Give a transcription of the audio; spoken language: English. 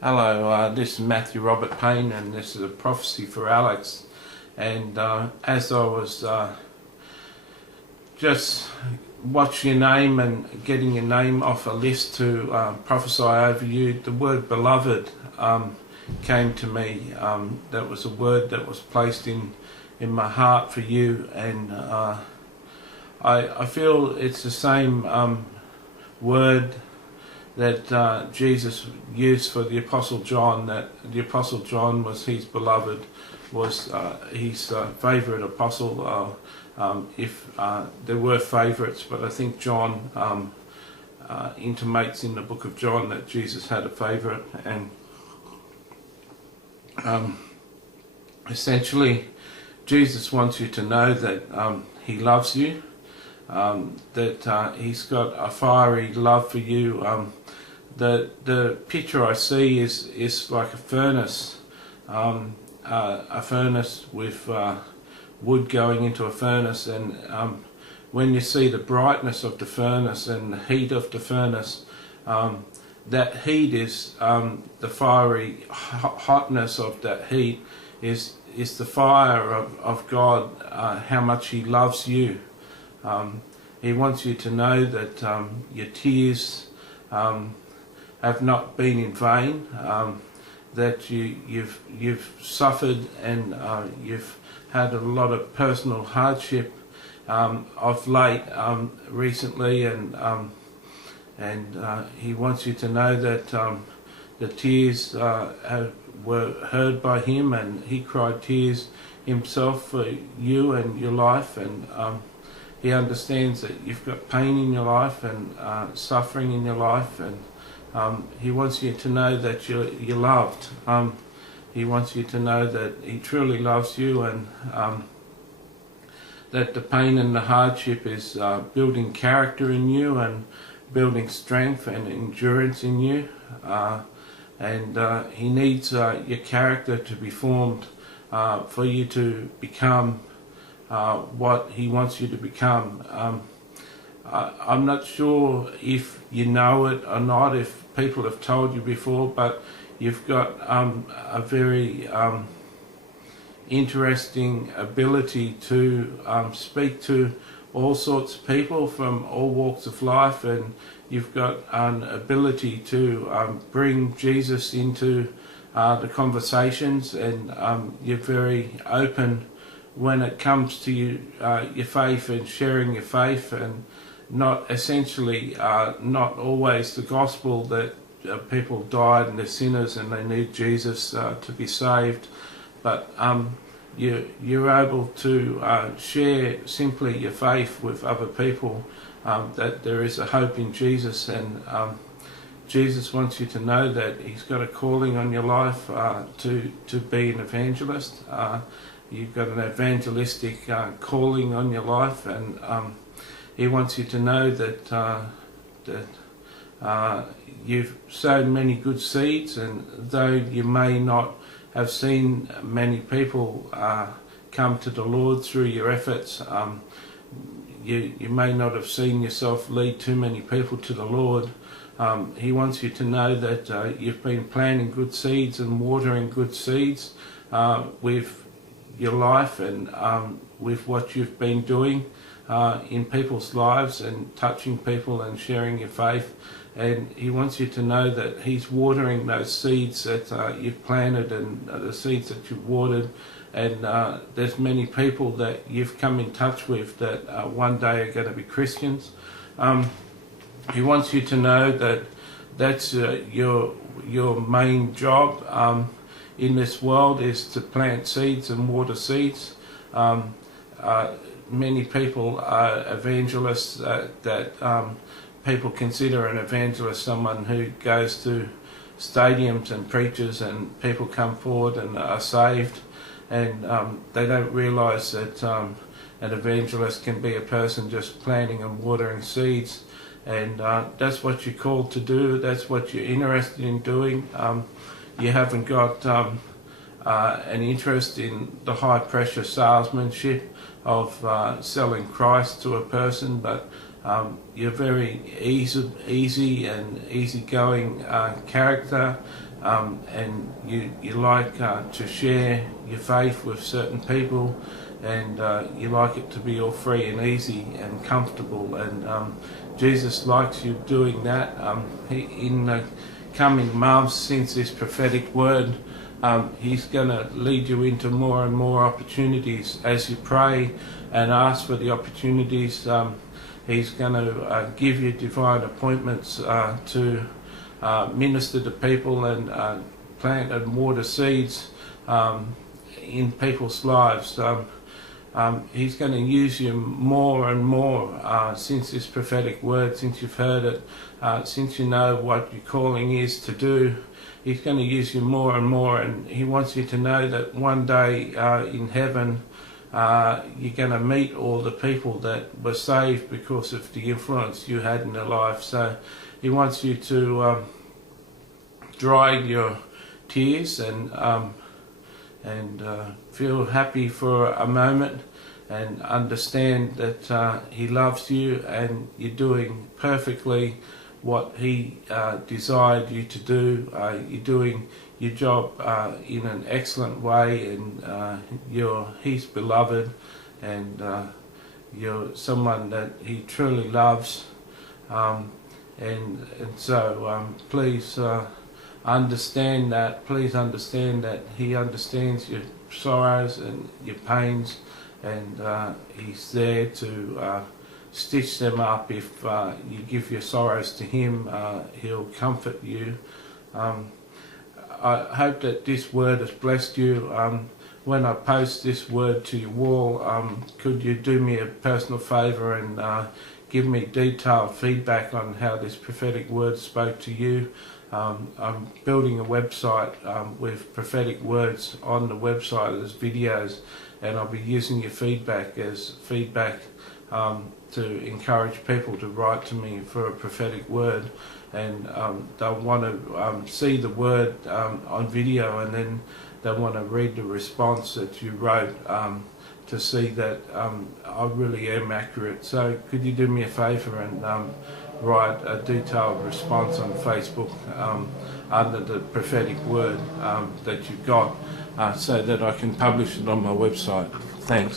Hello, this is Matthew Robert Payne, and this is a prophecy for Alex. And as I was just watching your name and getting your name off a list to prophesy over you, the word beloved came to me. That was a word that was placed in my heart for you, and I feel it's the same word that Jesus used for the Apostle John, that the Apostle John was his beloved, was his favourite apostle, if there were favourites, but I think John intimates in the book of John that Jesus had a favourite, and essentially Jesus wants you to know that he loves you, that he's got a fiery love for you. The picture I see is like a furnace with wood going into a furnace, and when you see the brightness of the furnace and the heat of the furnace, that heat is the fiery hotness of that heat is the fire of God, how much he loves you. He wants you to know that your tears have not been in vain, that you've suffered, and you've had a lot of personal hardship of late, recently, and he wants you to know that the tears were heard by him, and he cried tears himself for you and your life, and he understands that you've got pain in your life and suffering in your life, and he wants you to know that you're loved. He wants you to know that he truly loves you, and that the pain and the hardship is building character in you and building strength and endurance in you. And he needs your character to be formed for you to become what he wants you to become. I'm not sure if you know it or not, if people have told you before, but you've got a very interesting ability to speak to all sorts of people from all walks of life, and you've got an ability to bring Jesus into the conversations, and you're very open when it comes to your faith and sharing your faith, and not essentially not always the gospel that people died and they're sinners and they need Jesus to be saved, but you're able to share simply your faith with other people, that there is a hope in Jesus, and Jesus wants you to know that he's got a calling on your life to be an evangelist. You've got an evangelistic calling on your life, and he wants you to know that you've sown many good seeds, and though you may not have seen many people come to the Lord through your efforts, you may not have seen yourself lead too many people to the Lord. He wants you to know that you've been planting good seeds and watering good seeds with your life, and with what you've been doing in people's lives and touching people and sharing your faith. And he wants you to know that he's watering those seeds that you've planted, and the seeds that you've watered, and there's many people that you've come in touch with that one day are going to be Christians. He wants you to know that that's your main job in this world, is to plant seeds and water seeds. Many people are evangelists, that people consider an evangelist someone who goes to stadiums and preaches, and people come forward and are saved, and they don't realise that an evangelist can be a person just planting and watering seeds, and that's what you're called to do. That's what you're interested in doing. You haven't got an interest in the high pressure salesmanship of selling Christ to a person, but you're very easy and easygoing character, and you like to share your faith with certain people, and you like it to be all free and easy and comfortable, and Jesus likes you doing that. In the coming months, since this prophetic word, He's going to lead you into more and more opportunities as you pray and ask for the opportunities. He's going to give you divine appointments to minister to people and plant and water seeds in people's lives. He's going to use you more and more since this prophetic word, since you've heard it, since you know what your calling is to do. He's going to use you more and more, and He wants you to know that one day in heaven you're going to meet all the people that were saved because of the influence you had in their life. So He wants you to dry your tears and feel happy for a moment, and understand that He loves you and you're doing perfectly what He desired you to do. You're doing your job in an excellent way, and you're His beloved, and you're someone that He truly loves, and so please understand that. Please understand that He understands your sorrows and your pains, and He's there to stitch them up. If you give your sorrows to Him, He'll comfort you. I hope that this word has blessed you. When I post this word to your wall, could you do me a personal favour and give me detailed feedback on how this prophetic word spoke to you? I'm building a website with prophetic words on the website as videos, and I'll be using your feedback as feedback to encourage people to write to me for a prophetic word, and they'll want to see the word on video, and then they'll want to read the response that you wrote to see that I really am accurate. So could you do me a favour and write a detailed response on Facebook under the prophetic word that you got, so that I can publish it on my website. Thanks.